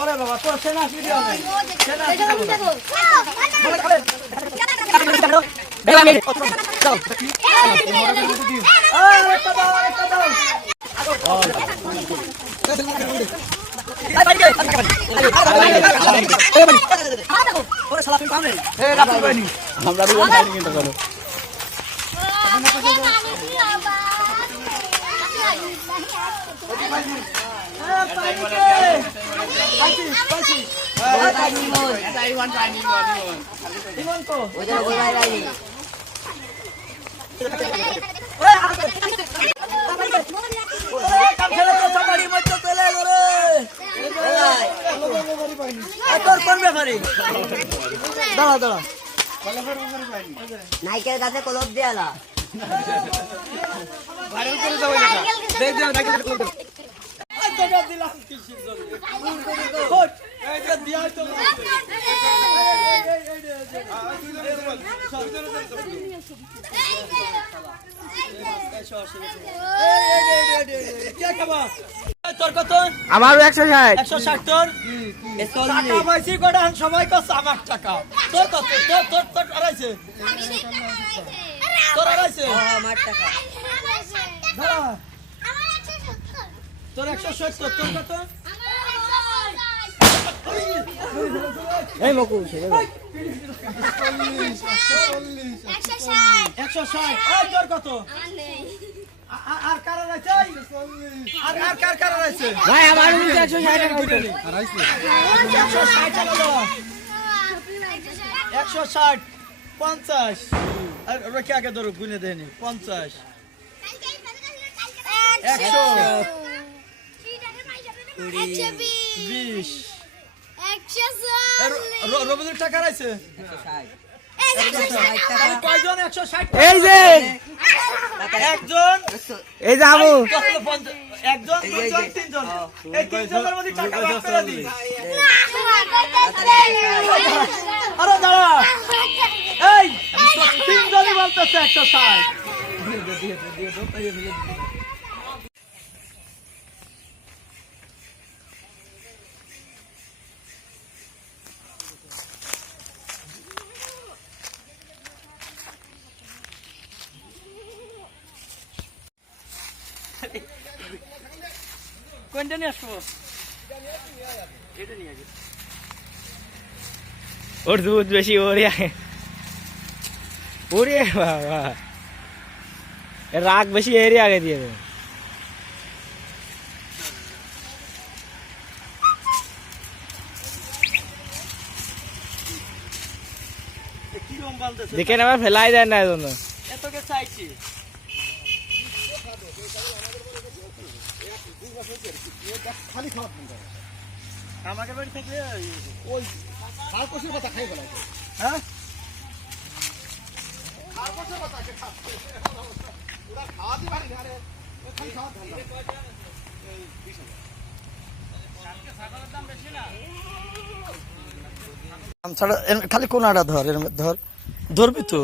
ওরে বাবা তোর সেনা কামড়ে এ রাখি পাইনি আমরা দুজন পাইনি কিন্তু কোনো ইমন তো কাম ছেলে তো সবারই মধ্যে চলে এলো রে এ তোর কোন ব্যাপারে দাঁড়া দাঁড়া নাইকেল গাছে কলপ দেয়ালা কোট এইটা দিয়াই তো আমারও একশো ষাট একশো ষাট তোর টাকা সবাই কষ্ট আমার টাকা তোর কত তোর তোর তোর আড়াইছে তোর আড়াইছে আমার টাকা। দাঁড়া। তোর একশো সত্তর তোর কত? এই মকু একশো ষাট এই তোর কত? আর কার আড়াইছে আর আর কার কার আড়াইছে ভাই আমার একশো ষাট একশো ষাট টাকা দাও একশো ষাট। পঞ্চাশ। আর ওরা কে আগে ধরো গুনে দেয়নি পঞ্চাশ একশো বিশ রবীন্দ্র টাকা আছে এই যে একজন এই যে আমু একজন দুজন তিনজন এই তিনজনের মধ্যে টাকা ভাগ করে দিই বলতেছে একশো ষাট কোনটা নিয়ে আসব ওর দুধ বেশি ওরে ওরে বাবা এর রাগ বেশি এরই আগে দিয়ে দেবে কিরম বলতেছে দেখে নেবার ফেলাই দেয় না এজন্য এতকে চাইছি আমাকে বাড়ি থেকে ওই কালকোষের কথা খাই ফেলাই হ্যাঁ ছাড়া খালি কোনাটা ধর এর ধর। ধরবি তো?